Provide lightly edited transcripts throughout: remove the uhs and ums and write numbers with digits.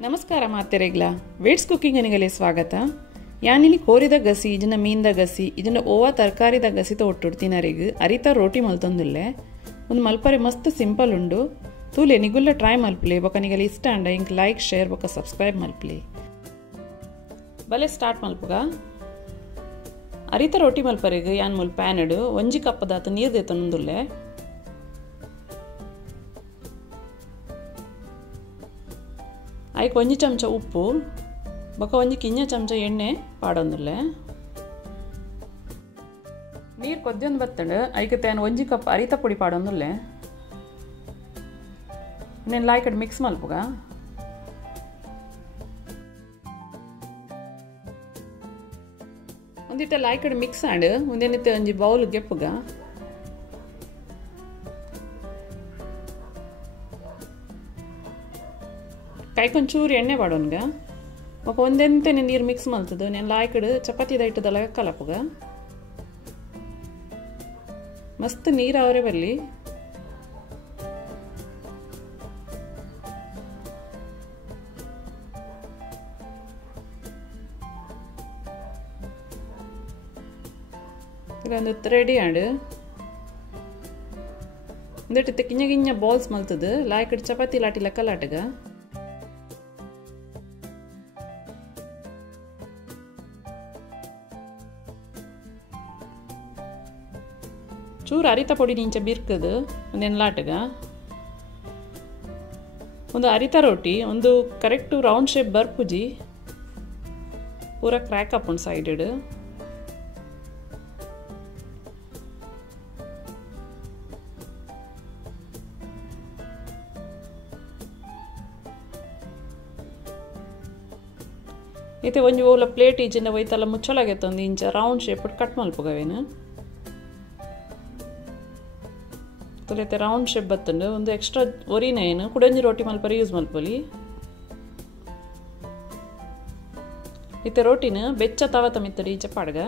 ನಮಸ್ಕಾರ ಮಾತೆರೆಗ್ಲ widths cooking ನಿಗಲೆ ಸ್ವಾಗತ ಯಾನಿಲಿ ಕೋರಿದ ಗಸಿ ಇದನ್ನ ಮೀನ್ದ ಗಸಿ ಇದನ್ನ ಓವಾ ತರಕಾರಿದ ಗಸಿತ ಒಟ್ಟುಡ್ತಿನರಿಗು ಅರಿತ ರೋಟಿ ಮಲ್ತೊಂದುಲ್ಲೆ ಒಂದು ಮಲ್ಪರೆ ಮಸ್ತ್ ಸಿಂಪಲ್ ಉಂಡು ತೂಲೆ ನಿಗುಲ್ಲ ಟ್ರೈ ಮಲ್ಪಲೆ ಬೊಕ ನಿಗಲೆ ಇಷ್ಟ ಅಂಡ ಇಂಕ್ ಲೈಕ್ ಶೇರ್ ಬೊಕ ಸಬ್ಸ್ಕ್ರೈಬ್ ಮಲ್ಪಲೆ ಬಲೆ ಸ್ಟಾರ್ಟ್ ಮಲ್ಪುಗ ಅರಿತ ರೋಟಿ ಮಲ್ಪರೆಗು ಯಾನ್ ಮುಲ್ ಪ್ಯಾನ್ ಇಡು ಒಂಜಿ ಕಪ್ಪದಾತ ನೀರು ದೇತೊಂದುಲ್ಲೆ ಐಕ್ ಒಂಜಿ ಚಮಚ ಉಪ್ಪು ಬೊಕ ಒಂಜಿ ಕಿಂಜ ಚಮಚ ಎಣ್ಣೆ ಪಾಡೊಂದುಲ್ಲೆ ನೀರು ಕೊದ್ದೊಂದು ಬತ್ತಂಡು ಐಕ್ ತೇನ್ ಒಂಜಿ ಕಪ್ ಅರಿತ ಪುಡಿ ಪಾಡೊಂದುಲ್ಲೆ ಇನ್ನೇನು ಲಾಯ್ಕಡ್ ಮಿಕ್ಸ್ ಮಲ್ಪುಗ ಒಂದಿತ್ತ ಲಾಯ್ಕಡ್ ಮಿಕ್ಸ್ ಆಂಡ್ ಒಂದೇನಿತ್ತೆ ಒಂಜಿ ಬೌಲ್ ಗೆಪ್ಪುಗ ಕೈಕೊಂಚೂರು ಎಣ್ಣೆ ಪಾಡೋನ್ಗ ఒక ಒಂದೆಂತೆ ನೀರು ಮಿಕ್ಸ್ ಮಲ್ತದು నేను ಲಾಯ್ಕಡ್ ಚಪಾತಿದ ಇಟ್ಟದಲ್ಲ ಕಲಪುಗ ಮಸ್ತ್ ನೀರು ಅವರೇ ಬರಲಿ ಇದೊಂದು ರೆಡಿ ಆಂಡ್ ಒಂದಿಟ್ಟು ಕಿಂಜ ಕಿಂಜ ಬಾಲ್ಸ್ ಮಲ್ತದು ಲಾಯ್ಕಡ್ ಚಪಾತಿ ಲಾಟಿ ಲೆಕ್ಕಲಾಟಗ ಚೂರು ಅರಿತ ಪೊಡಿ ನಿಂಚ ಬಿರ್ಕದು ಒಂದೇನು ಲಾಟಗ ಒಂದು ಅರಿತ ರೋಟಿ ಒಂದು ಕರೆಕ್ಟು ರೌಂಡ್ ಶೇಪ್ ಬರ್ಪುಜಿ ಪೂರ ಕ್ರ್ಯಾಕ್ ಅಪ್ಪುಂಡು ಸೈಡೆಡ್ ಐತೆ ಒಂಜಿ ಓಲ ಪ್ಲೇಟ್ ಈಜಿಂದ ಒಯ್ತಲ್ಲ ಮುಚ್ಚಲಾಗೈತೆ ಒಂದು ಇಂಚ ರೌಂಡ್ ಶೇಪ್ ಕಟ್ ಮಲ್ಪುಗವೇನು ತುಲೈತೆ ರೌಂಡ್ ಶೇಪ್ ಬತ್ತಂಡು ಒಂದು ಎಕ್ಸ್ಟ್ರಾ ಒರಿನ ಏನು ಕುಡಂಜಿ ರೋಟಿ ಮಲ್ಪರೆ ಯೂಸ್ ಮಲ್ಪೊಲಿ ಇತ್ತೆ ರೋಟಿನ ಬೆಚ್ಚ ತವತ ಮಿತ್ತಡಿ ಈಚೆ ಪಾಡ್ಗ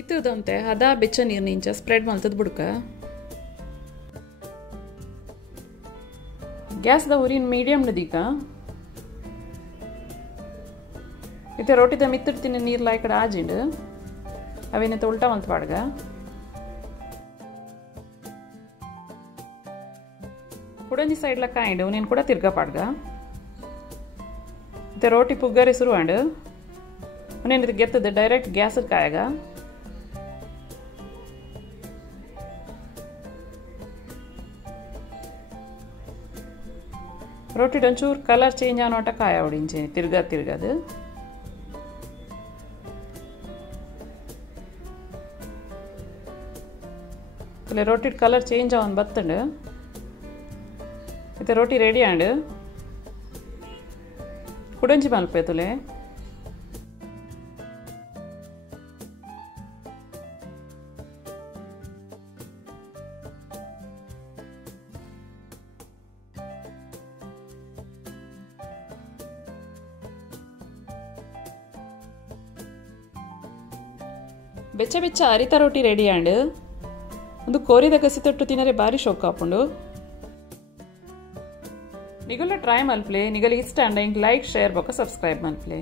ಇತ್ತದಂತೆ ಹದ ಬೆಚ್ಚ ನೀರ್ನ ಇಂಚ ಸ್ಪ್ರೆಡ್ ಮಲ್ತದ ಬುಡ್ಕ ಗ್ಯಾಸ್ದ ಉರಿನ ಮೀಡಿಯಮ್ ನದೀಕ ಇತ್ತೆ ರೋಟಿದ ಮಿತ್ತಿಡ್ತೀನಿ ನೀರು ಲಾಯ್ಕಡೆ ಆಜಿಂಡು ಅವೇನೈತೆ ಉಲ್ಟಾ ಮಲ್ತ ಪಾಡ್ಗ ಕುಡಂಜಿ ಸೈಡ್ಲ ಕಾಯಿಂಡು నేను కూడా తిరగపాడుగా ఇతే రోటి పుగ్గరి సురువాండు నేను ఇది గెత్తది డైరెక్ట్ గ్యాస్ కాయగా రోಟಿ ಒಂಚೂರು ಕಲರ್ ಚೇಂಜ್ ಆನೋಟ ಕಾಯ ಹೊಡಿಂಚೆ ತಿರ್ಗದು ಅಲ್ಲ ರೋಟಿ ಕಲರ್ ಚೇಂಜ್ ಆವನ್ ಬತ್ತಂಡು ಇತ್ತೆ ರೋಟಿ ರೆಡಿ ಆಂಡ್ ಕುಡಂಜಿ ಮಲ್ಪೆ ತುಲೆ ಬೆಚ್ಚ ಬೆಚ್ಚ ಅರಿತ ರೋಟಿ ರೆಡಿ ಆಂಡ್ ಒಂದು ಕೋರಿದ ಗಸಿ ತೊಟ್ಟು ತಿನ್ನರೆ ಬಾರಿ ಶೋಕ ಹಾಕೊಂಡು ನಿಗಲ ಟ್ರೈ ಮಲ್ಪ್ಲೆ ನಿಗಲ ಇಷ್ಟ ಅಂಡ ಇಂಕ್ ಲೈಕ್ ಶೇರ್ ಬೊಕ ಸಬ್ಸ್ಕ್ರೈಬ್ ಮಲ್ಪ್ಲೆ